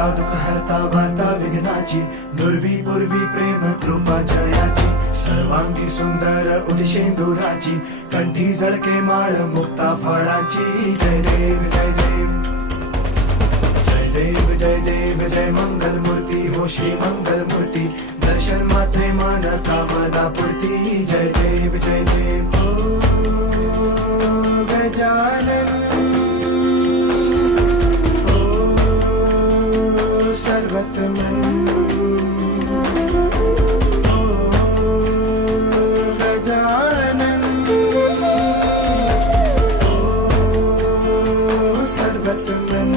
हरता दुःख हरता वार्ता विघ्नाची, दुर्वी पूर्वी प्रेम कृपा जयाची, सर्वांगी सुंदर उदिशेंदुराची, कंठी झळके माळ मुक्ता फळाची. जय देव जय देव जय देव जय देव जय मंगल मूर्ती हो श्री मंगल मूर्ती, दर्शन मात्रे मन कामना पूर्ती. जय देव जय देव ओ गजानन ओ सर्वतमन ओ गजानन ओ सर्वतमन.